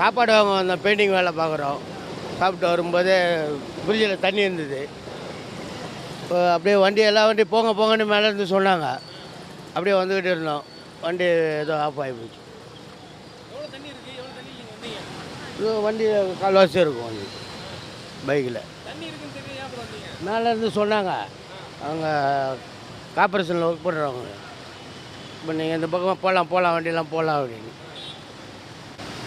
சாப்பாடு வாங்க வந்தோம், பெயிண்டிங் வேலை பார்க்குறோம். சாப்பிட்டு வரும்போதே ஃப்ரிட்ஜில் தண்ணி இருந்தது. இப்போ அப்படியே வண்டி எல்லா வண்டி போங்க போங்கன்னு மேலேருந்து சொன்னாங்க. அப்படியே வந்துக்கிட்டு இருந்தோம். வண்டி ஏதோ ஆஃப் ஆகி போச்சு. இது வண்டி கால்வாசி இருக்கும் வண்டி பைக்கில். மேலேருந்து சொன்னாங்க, அவங்க கார்பரேஷனில் ஒர்க் பண்ணுறவங்க. இப்போ நீங்கள் இந்த பக்கம் போகலாம் வண்டியெல்லாம் போகலாம் அப்படின்னு.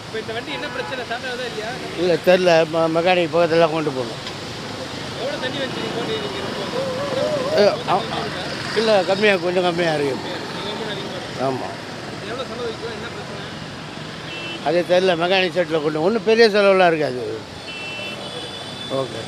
இப்போ இந்த வண்டி என்ன பிரச்சனை, ஸ்டார்ட் ஆகுதா இல்லையா? இல்லை தெரில, மெக்கானிக் பக்கத்தில் கொண்டு போகணும். எவ்வளோ தண்ணி வச்சு இல்லை கம்மியாக, கொஞ்சம் கம்மியாக இருக்குது. ஆமாம், எவ்வளோ செலவு வைக்கும், என்ன பிரச்சனை? அதே தெரில, மெக்கானிக் செட்டில் கொண்டு ஒன்றும் பெரிய செலவுலாம் இருக்காது. ஓகே.